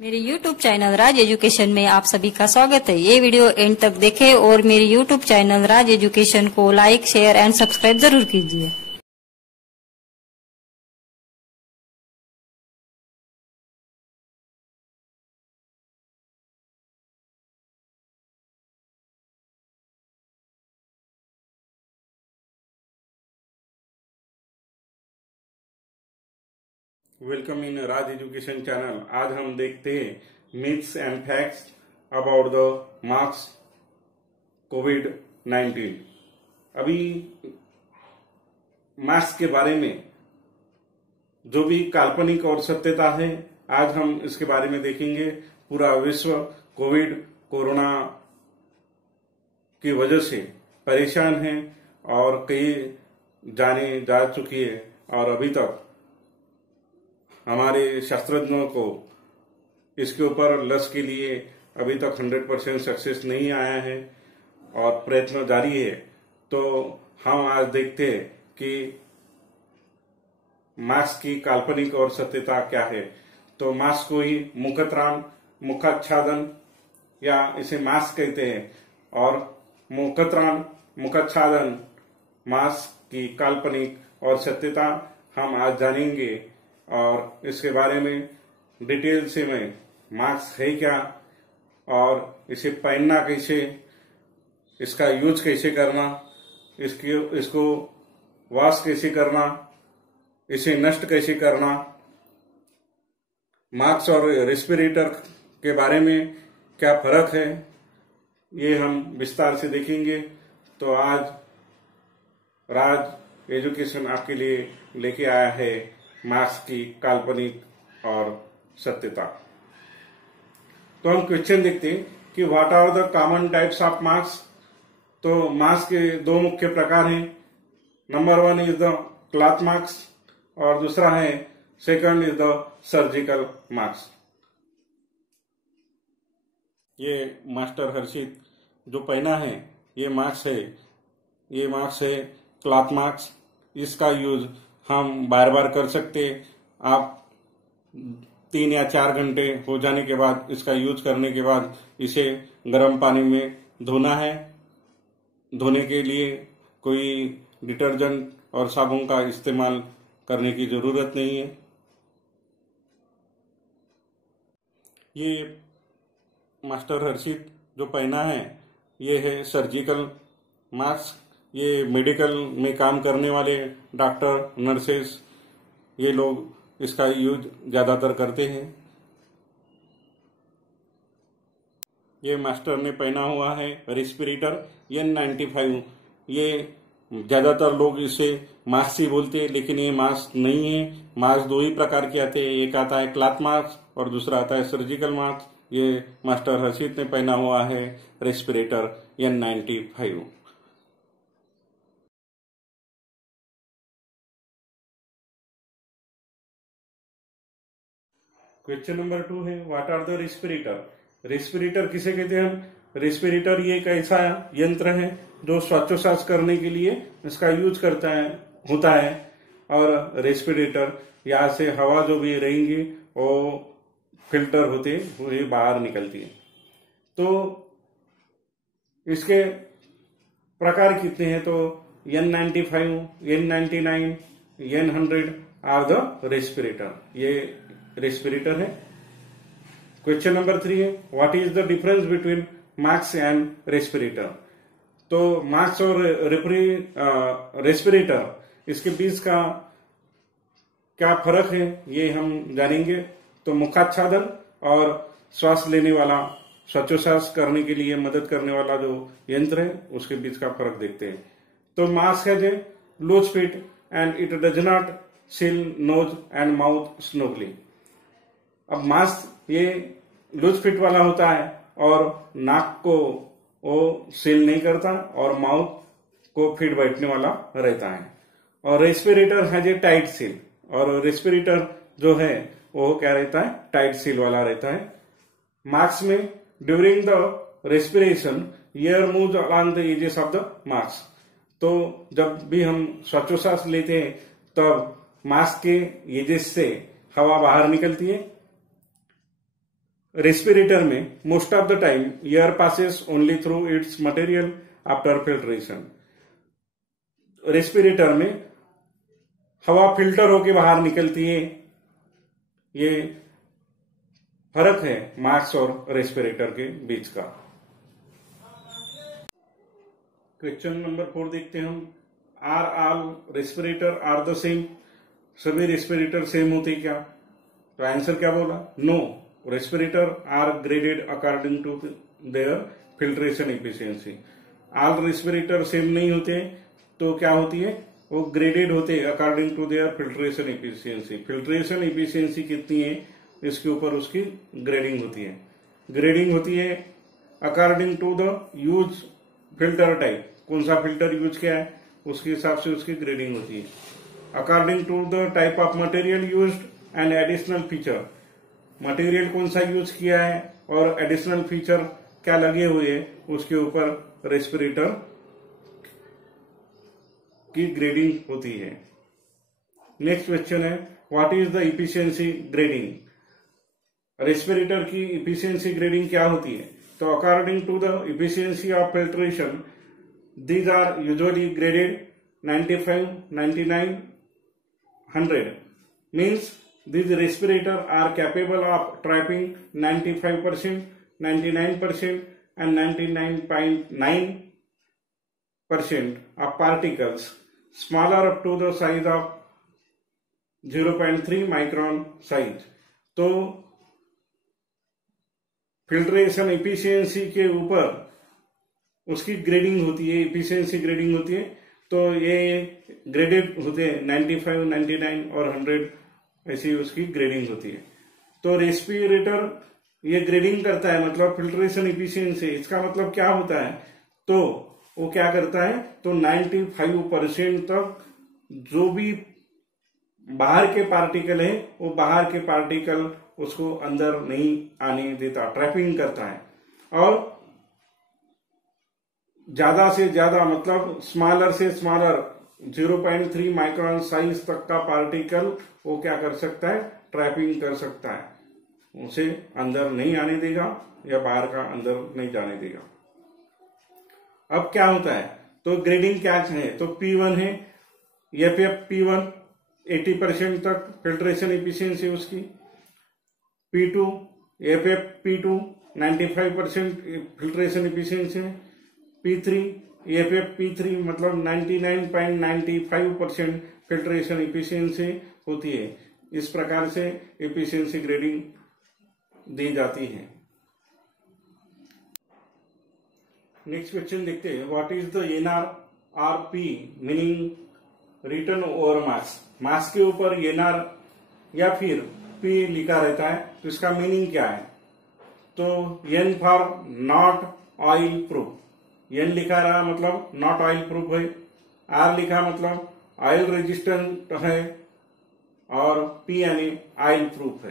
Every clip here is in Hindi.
मेरे YouTube चैनल राज एजुकेशन में आप सभी का स्वागत है। ये वीडियो एंड तक देखें और मेरे YouTube चैनल राज एजुकेशन को लाइक, शेयर एंड सब्सक्राइब जरूर कीजिए। Welcome in Raj education channel. आज हम देखते हैं myths and facts about the masks कोविड-19। अभी मास्क के बारे में जो भी काल्पनिक और सत्यता है, आज हम इसके बारे में देखेंगे। पूरा विश्व कोरोना की वजह से परेशान है और कई जाने जा चुकी है और अभी तक हमारे शास्त्रज्ञों को इसके ऊपर लस के लिए अभी तक 100% सक्सेस नहीं आया है और प्रयत्न जारी है। तो हम आज देखते हैं कि मास्क की काल्पनिक और सत्यता क्या है। तो मास्क को ही मुखत्राण, मुखाच्छादन या इसे मास्क कहते हैं, और मुखत्राण, मुखाच्छादन मास्क की काल्पनिक और सत्यता हम आज जानेंगे। और इसके बारे में डिटेल से मैं मास्क है क्या और इसे पहनना कैसे, इसका यूज कैसे करना, इसको वॉश कैसे करना, इसे नष्ट कैसे करना, मास्क और रेस्पिरेटर के बारे में क्या फर्क है, ये हम विस्तार से देखेंगे। तो आज राज एजुकेशन आपके लिए लेके आया है मास्क की काल्पनिक और सत्यता। तो हम क्वेश्चन देखते हैं कि what are the common types of mask. तो मास्क के दो मुख्य प्रकार हैं। Number 1 is the cloth mask और दूसरा है second is the surgical mask. ये मास्टर हर्षित जो पहना है ये मास्क है क्लॉथ मास्क। इसका यूज हम बार बार कर सकते। आप 3 या 4 घंटे हो जाने के बाद, इसका यूज करने के बाद इसे गर्म पानी में धोना है। धोने के लिए कोई डिटर्जेंट और साबुन का इस्तेमाल करने की जरूरत नहीं है। ये मास्टर हर्षित जो पहना है ये है सर्जिकल मास्क। ये मेडिकल में काम करने वाले डॉक्टर, नर्सेस, ये लोग इसका यूज ज्यादातर करते हैं। ये मास्टर ने पहना हुआ है रेस्पिरेटर N95। ये ज्यादातर लोग इसे मास्क ही बोलते हैं, लेकिन ये मास्क नहीं है। मास्क दो ही प्रकार के आते हैं, एक आता है क्लॉथ मास्क और दूसरा आता है सर्जिकल मास्क। ये मास्टर हर्षित ने पहना हुआ है रेस्पिरेटर N95। क्वेश्चन नंबर 2 है what are the respirator. Respirator किसे कहते हैं हम? रेस्पिरेटर ये एक ऐसा यंत्र है जो श्वासोच्छ्वास करने के लिए इसका यूज होता है। और रेस्पिरेटर यहाँ से हवा जो भी रहेंगी वो फिल्टर होते, वो ये बाहर निकलती है। तो इसके प्रकार कितने हैं? तो N95, N99, N100 are the respirator. ये रेस्पिरेटर है। क्वेश्चन नंबर 3 है what is the difference between mask and respirator. तो मास्क और रेस्पिरेटर इसके बीच का क्या फर्क है ये हम जानेंगे। तो मुखाच्छादन और श्वास लेने वाला, श्वासोच्छ्वास करने के लिए मदद करने वाला जो यंत्र है उसके बीच का फर्क देखते हैं। तो मास्क है जो loose fit and it does not seal nose and mouth smoothly. अब मास्क ये लूज फिट वाला होता है और नाक को वो सील नहीं करता और माउथ को फिट बैठने वाला रहता है। और रेस्पिरेटर है जो टाइट सील, और रेस्पिरेटर जो है वो क्या रहता है? टाइट सील वाला रहता है। मास्क में during the respiration air moves along the edges of the mask. तो जब भी हम श्वासोच्छ्वास लेते हैं तब मास्क के एजेस से हवा बाहर निकलती है रेस्पिरेटर में most of the time air passes only through it's material after filtration. Respirator में हवा फिल्टर होके बाहर निकलती है। ये फर्क है मास्क और रेस्पिरेटर के बीच का। क्वेश्चन नंबर 4 देखते हैं हम। Are all respirator are the same? सभी रेस्पिरेटर सेम होते क्या? तो आंसर क्या बोला? No, respirator are graded according to their filtration efficiency. All respirator same नहीं होते, तो क्या होती है? वो ग्रेडेड होते according to their filtration efficiency. Filtration efficiency कितनी है इसके ऊपर उसकी ग्रेडिंग होती है। ग्रेडिंग होती है according to the use filter type. कौन सा फिल्टर यूज किया है उसके हिसाब से उसकी ग्रेडिंग होती है। According to the type of material used and additional feature. Material कौन सा यूज किया है और एडिशनल फीचर क्या लगे हुए हैं उसके ऊपर रेस्पिरेटर की ग्रेडिंग होती है। नेक्स्ट क्वेश्चन है, what is the efficiency grading? Respirator की इफिशियंसी ग्रेडिंग क्या होती है? तो according to the efficiency of filtration these are usually graded 95, 99, 100. Means these respirators are capable of trapping 95%, 99% and 99.9% of particles smaller up to the size of 0.3 micron size. तो फिल्ट्रेशन एफिशिएंसी के ऊपर उसकी ग्रेडिंग होती है, एफिशिएंसी ग्रेडिंग होती है। तो ये ग्रेडेड होते हैं 95, 99 और 100, ऐसी उसकी ग्रेडिंग होती है। तो रेस्पिरेटर ये ग्रेडिंग करता है, मतलब फिल्ट्रेशन एफिशिएंसी। इसका मतलब क्या होता है? तो वो क्या करता है? तो 95% तक जो भी बाहर के पार्टिकल है वो बाहर के पार्टिकल उसको अंदर नहीं आने देता, ट्रैपिंग करता है। और ज्यादा से ज्यादा मतलब स्मॉलर से स्मॉलर 0.3 माइक्रोन साइज तक का पार्टिकल वो क्या कर सकता है? ट्रैपिंग कर सकता है, उसे अंदर नहीं आने देगा या बाहर का अंदर नहीं जाने देगा। अब क्या होता है? तो ग्रेडिंग क्या है? तो P1 है, FFP1 80% तक फिल्ट्रेशन एफिशिएंसी उसकी। P2 FFP2 95% फिल्ट्रेशन एफिशिएंसी है। P3 FFP3 मतलब 99.95% फिल्ट्रेशन एफिशिएंसी होती है। इस प्रकार से एफिशिएंसी ग्रेडिंग दी जाती है। नेक्स्ट क्वेश्चन देखते हैं, what is the NR/P meaning written over mass? Mass के ऊपर NR या फिर P लिखा रहता है, तो इसका मीनिंग क्या है? तो N for not oil proof. N लिखा रहा मतलब नॉट ऑयल प्रूफ है। R लिखा मतलब ऑयल रेजिस्टेंट है और P यानी ऑयल प्रूफ है।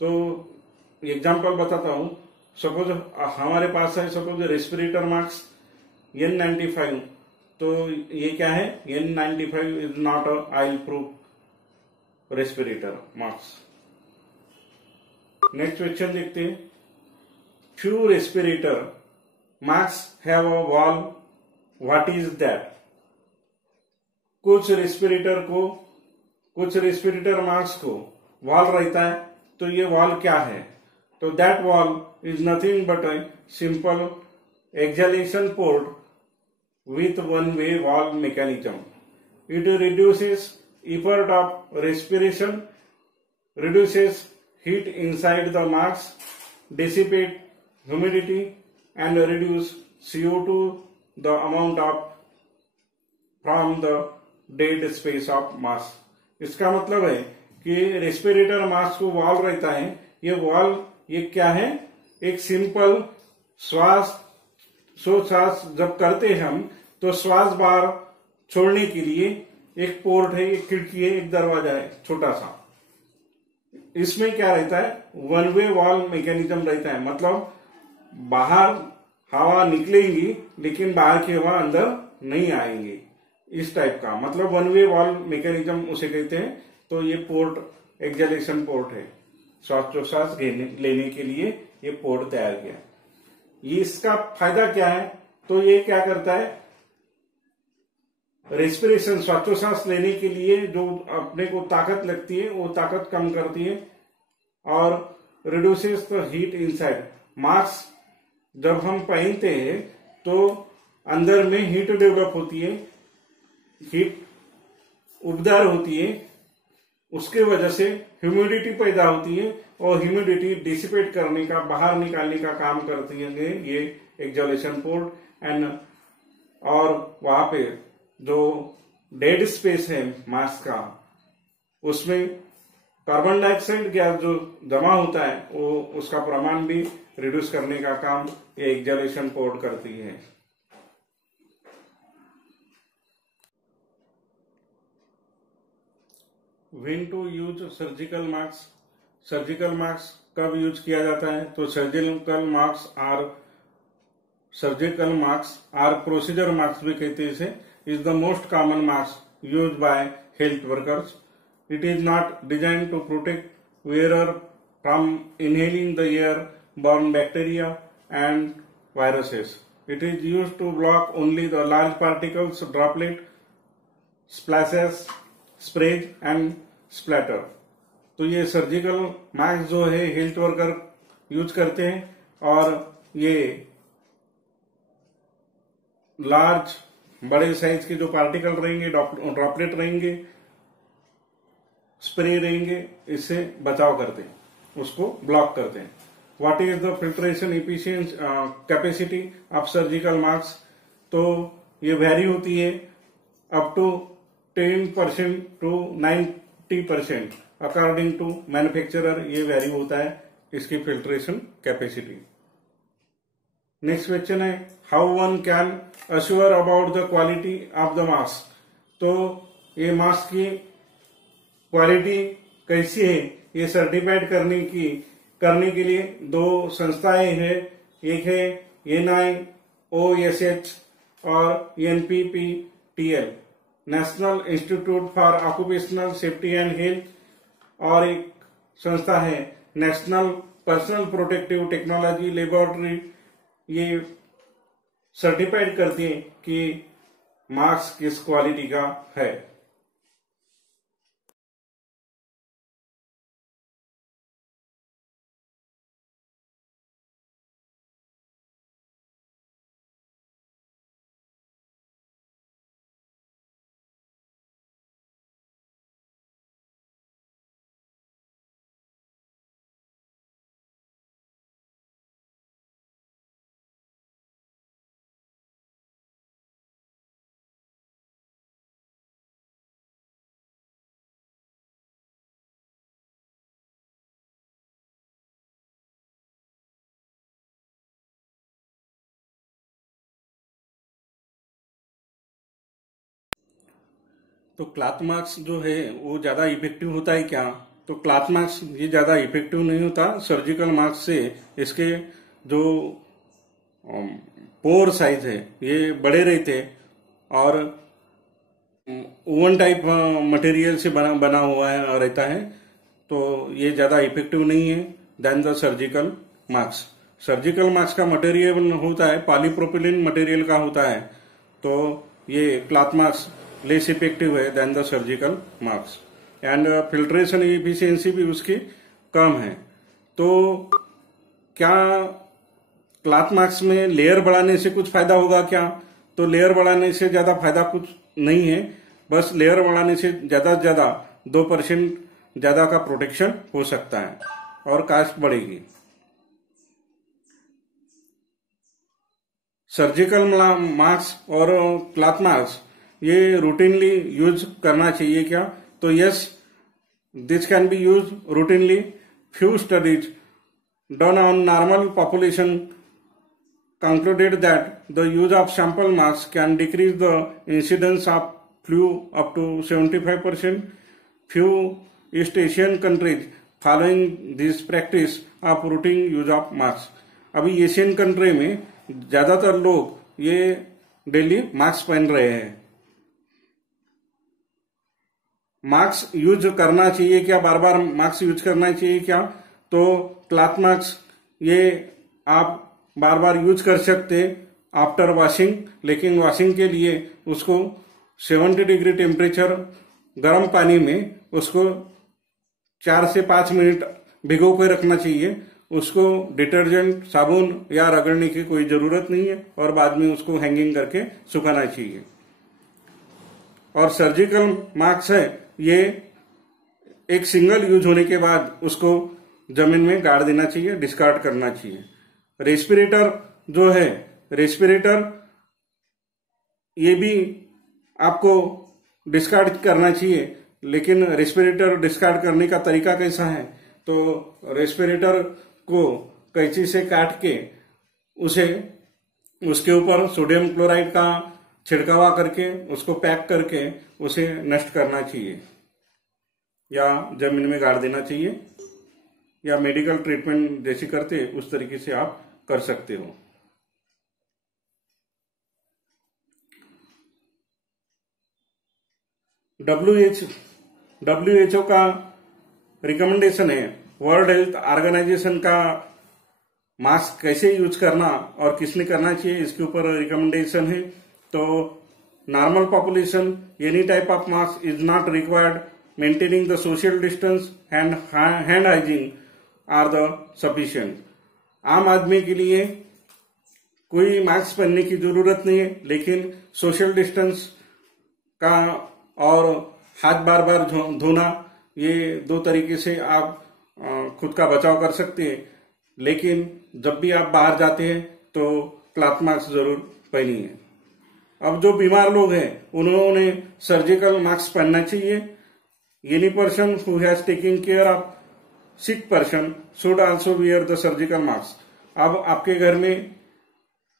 तो एग्जांपल बताता हूं। सपोज हमारे पास है, सपोज रेस्पिरेटर मास्क N95, तो ये क्या है? N95 is not oil proof respirator mask. Next question देखते हैं, few respirator mask have a wall, what is that? कुछ रेस्पिरेटर मास्क को वॉल रहता है, तो ये वॉल क्या है? तो that wall is nothing but a simple exhalation port with one-way valve mechanism. It reduces effort of respiration, reduces heat inside the mask, dissipate humidity, and reduce CO2 the amount of from the dead space of mask. इसका मतलब है कि रेस्पिरेटर मास्क को वॉल्व रहता है। ये वॉल्व ये क्या है? एक सिंपल श्वास जब करते हैं हम, तो श्वास बाहर छोड़ने के लिए एक पोर्ट है, एक खिड़की है, एक दरवाजा है छोटा सा। इसमें क्या रहता है? वन वे वॉल्व मैकेनिज्म रहता है, मतलब बाहर हवा निकलेंगी लेकिन बाहर की हवा अंदर नहीं आएंगी, इस टाइप का, मतलब वन वे वॉल्व मैकेनिज्म उसे कहते हैं। तो ये पोर्ट एक्सहेलेशन पोर्ट है। श्वासोच्छ्वास लेने के लिए ये पोर्ट तैयार किया। ये इसका फायदा क्या है, तो ये क्या करता है, रेस्पिरेशन श्वासोच्छ्वास लेने के लिए जो अपने को ताकत लगती है वो ताकत कम करती है और reduces the heat inside. Mask जब हम पहनते हैं तो अंदर में हीट डेवलप होती है, हीट उबदार होती है, उसके वजह से ह्यूमिडिटी पैदा होती है और ह्यूमिडिटी डिसिपेट करने का, बाहर निकालने का काम करती है ये एक्सहालेशन पोर्ट। एंड और वहां पे जो डेड स्पेस है मास्क का, उसमें कार्बन डाइऑक्साइड गैस जो जमा होता है वो उसका प्रमाण भी रिड्यूस करने का काम ये एक्सहालेशन पोर्ट करती है। When to use surgical mask, surgical mask कब यूज किया जाता है, तो surgical mask are procedure mask भी कहते हैं इसे, is the most common mask use by health workers. It is not design to protect wearer from inhaling the air-borne bacteria and viruses. It is used to block only the large particles, droplet, splashes, sprays and splatter. तो ये सर्जिकल मास्क जो है हेल्थ वर्कर यूज करते हैं और ये लार्ज बड़े साइज के जो पार्टिकल रहेंगे, ड्रॉपलेट रहेंगे, स्प्रे रहेंगे, इससे बचाव करते हैं, उसको ब्लॉक करते हैं। What is the filtration efficiency capacity of surgical mask, तो ये वेरी होती है up to 10% to 90% according to manufacturer, ये वेरी होता है इसकी फिल्ट्रेशन कैपेसिटी। नेक्स्ट क्वेश्चन है how one can assure about the quality of the mask, तो ये मास्क की क्वालिटी कैसी है ये सर्टिफाइड करने के लिए दो संस्थाएं हैं, एक है NIOSH और NPPTL national institute for occupational safety and health, और एक संस्था है national personal protective technology laboratory. ये सर्टिफाइड करती है कि मास्क किस क्वालिटी का है। तो क्लॉथ मास्क जो है वो ज्यादा इफेक्टिव होता है क्या, तो क्लॉथ मास्क ये ज्यादा इफेक्टिव नहीं होता सर्जिकल मास्क से। इसके जो पोर साइज है ये बड़े रहते और ओवन टाइप मटेरियल से बना हुआ है रहता है, तो ये ज्यादा इफेक्टिव नहीं है than the surgical mask. Surgical mask का मटेरियल होता है पॉलीप्रोपिलीन मटेरियल का होता है, तो ये क्लॉथ मास्क लेस इफेक्टिव है than the surgical mask and filtration efficiency भी उसकी कम है। तो क्या क्लॉथ मास्क में लेयर बढ़ाने से कुछ फायदा होगा क्या, तो लेयर बढ़ाने से ज्यादा फायदा कुछ नहीं है, बस लेयर बढ़ाने से ज्यादा से ज्यादा 2% ज्यादा का प्रोटेक्शन हो सकता है और कास्ट बढ़ेगी। सर्जिकल मास्क और क्लॉथ मास्क ये रूटीनली यूज करना चाहिए क्या, तो yes this can be use routinely. Few studies done on normal population concluded that the use of sample masks can decrease the incidence of flu up to 75%. Few East Asian countries following this practice of routine use of masks. अभी एशियन कंट्री में ज्यादातर लोग ये डेली मास्क पहन रहे हैं। मास्क यूज करना चाहिए क्या, बार बार मास्क यूज करना चाहिए क्या, तो क्लॉथ मास्क ये आप बार बार यूज कर सकते आफ्टर वॉशिंग, लेकिन वॉशिंग के लिए उसको 70 डिग्री टेम्परेचर गर्म पानी में उसको 4 से 5 मिनट भिगो के रखना चाहिए। उसको डिटर्जेंट, साबुन या रगड़ने की कोई जरूरत नहीं है और बाद में उसको हैंगिंग करके सुखाना चाहिए। और सर्जिकल मास्क है ये एक सिंगल यूज होने के बाद उसको जमीन में गाड़ देना चाहिए, डिस्कार्ड करना चाहिए। रेस्पिरेटर जो है, रेस्पिरेटर ये भी आपको डिस्कार्ड करना चाहिए, लेकिन रेस्पिरेटर डिस्कार्ड करने का तरीका कैसा है, तो रेस्पिरेटर को कैंची से काट के उसे उसके ऊपर सोडियम क्लोराइड का छिड़कावा करके उसको पैक करके उसे नष्ट करना चाहिए या जमीन में गाड़ देना चाहिए, या मेडिकल ट्रीटमेंट जैसी करते उस तरीके से आप कर सकते हो। WHO का रिकमेंडेशन है, वर्ल्ड हेल्थ ऑर्गेनाइजेशन का मास्क कैसे यूज करना और किसने करना चाहिए इसके ऊपर रिकमेंडेशन है। तो normal population any type of mask is not required, maintaining the social distance and hand hygiene are the sufficient. आम आदमी के लिए कोई मास्क पहनने की जरूरत नहीं है, लेकिन सोशल डिस्टेंस का और हाथ बार बार धोना, ये 2 तरीके से आप खुद का बचाव कर सकते हैं। लेकिन जब भी आप बाहर जाते हैं तो क्लॉथ मास्क जरूर पहनिए। अब जो बीमार लोग हैं उन्होंने सर्जिकल मास्क पहनना चाहिए। Any person who has taking care of sick person should also wear the surgical mask. अब आपके घर में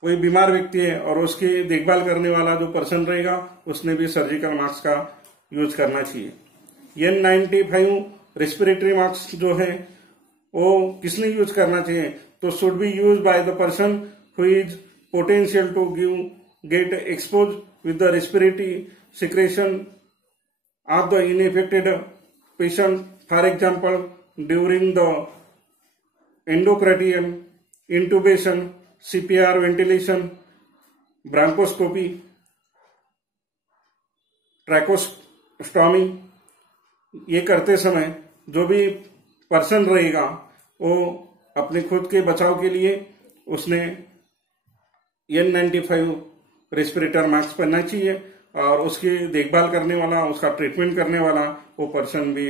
कोई बीमार व्यक्ति है और उसकी देखभाल करने वाला जो पर्सन रहेगा उसने भी सर्जिकल मास्क का यूज करना चाहिए। N95 रेस्पिरेटरी मास्क जो है वो किसने यूज करना चाहिए, तो should be use by the person who is potential to get expose with the respiratory secretion of the infected patient, for example during the endotracheal intubation, CPR, ventilation, bronchoscopy, tracheostomy. ये करते समय जो भी पर्सन रहेगा वो अपने खुद के बचाव के लिए उसने N95 रेस्पिरेटर मास्क पहनना चाहिए और उसकी देखभाल करने वाला, उसका ट्रीटमेंट करने वाला वो पर्सन भी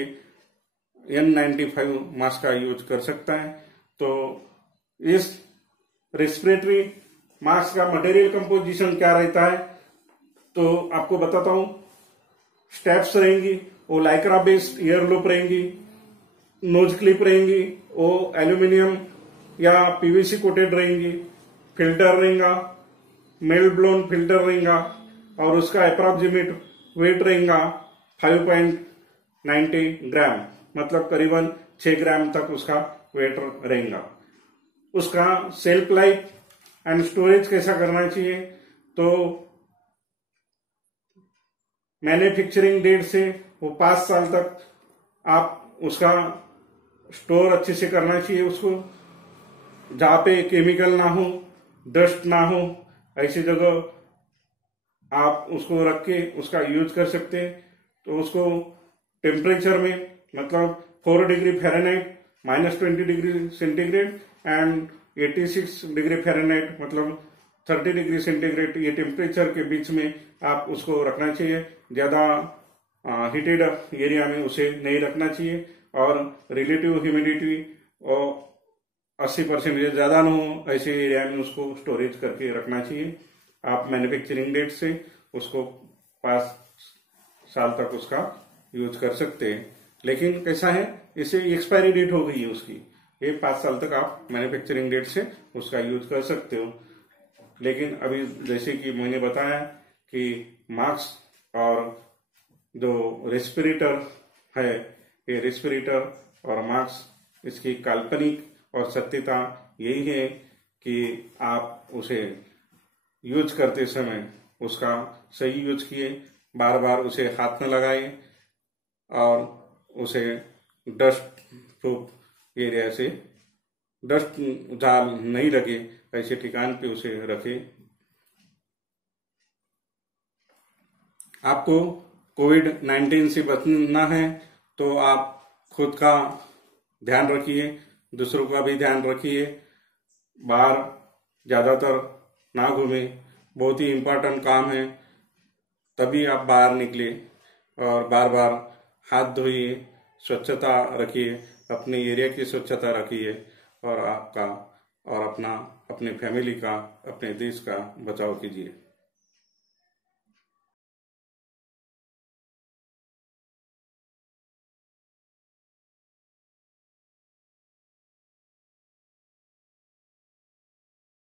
N95 मास्क का यूज कर सकता है। तो इस रेस्पिरेटरी मास्क का मटेरियल कंपोजिशन क्या रहता है तो आपको बताता हूं। स्टेप्स रहेंगी वो लाइक्रा बेस्ड ईयर लूप रहेंगी, नोज क्लिप रहेंगी वो एल्यूमिनियम या PVC कोटेड रहेंगी, फिल्टर रहेगा मेल ब्लोन फिल्टर रहेगा और उसका अप्रोक्सीमेट वेट रहेगा 5.90 ग्राम, मतलब करीबन 6 ग्राम तक उसका वेट रहेगा। उसका सेल्फ लाइफ एंड स्टोरेज कैसा करना चाहिए, तो मैन्युफैक्चरिंग डेट से वो 5 साल तक आप उसका स्टोर अच्छे से करना चाहिए। उसको जहां पे केमिकल ना हो, डस्ट ना हो, ऐसी जगह आप उसको रख के उसका यूज कर सकते हैं। तो उसको टेम्परेचर में मतलब 4 degree Fahrenheit -20 degree centigrade and 86 degree Fahrenheit मतलब 30 डिग्री सेंटीग्रेड, ये टेम्परेचर के बीच में आप उसको रखना चाहिए। ज्यादा हीटेड एरिया में उसे नहीं रखना चाहिए और रिलेटिव ह्यूमिडिटी 80% से ज्यादा न हो, ऐसे एरिया में उसको स्टोरेज करके रखना चाहिए। आप मैन्युफैक्चरिंग डेट से उसको 5 साल तक उसका यूज कर सकते हैं। लेकिन कैसा है, इसे एक्सपायरी डेट हो गई है उसकी, ये 5 साल तक आप मैन्युफैक्चरिंग डेट से उसका यूज कर सकते हो। लेकिन अभी जैसे कि मैंने बताया कि मास्क और जो रेस्पिरेटर है, ये रेस्पिरेटर और मास्क इसकी काल्पनिक और सत्यता यही है कि आप उसे यूज करते समय उसका सही यूज किए, बार बार उसे हाथ न लगाए और उसे डस्ट प्रूफ एरिया से डस्ट जाल नहीं लगे, ऐसे ठिकान पे उसे रखें। आपको कोविड-19 से बचना है तो आप खुद का ध्यान रखिए, दूसरों का भी ध्यान रखिए, बाहर ज्यादातर ना घूमें, बहुत ही इम्पोर्टेंट काम है तभी आप बाहर निकले, और बार बार हाथ धोइए, स्वच्छता रखिए, अपने एरिया की स्वच्छता रखिए, और आपका और अपना, अपने फैमिली का, अपने देश का बचाव कीजिए।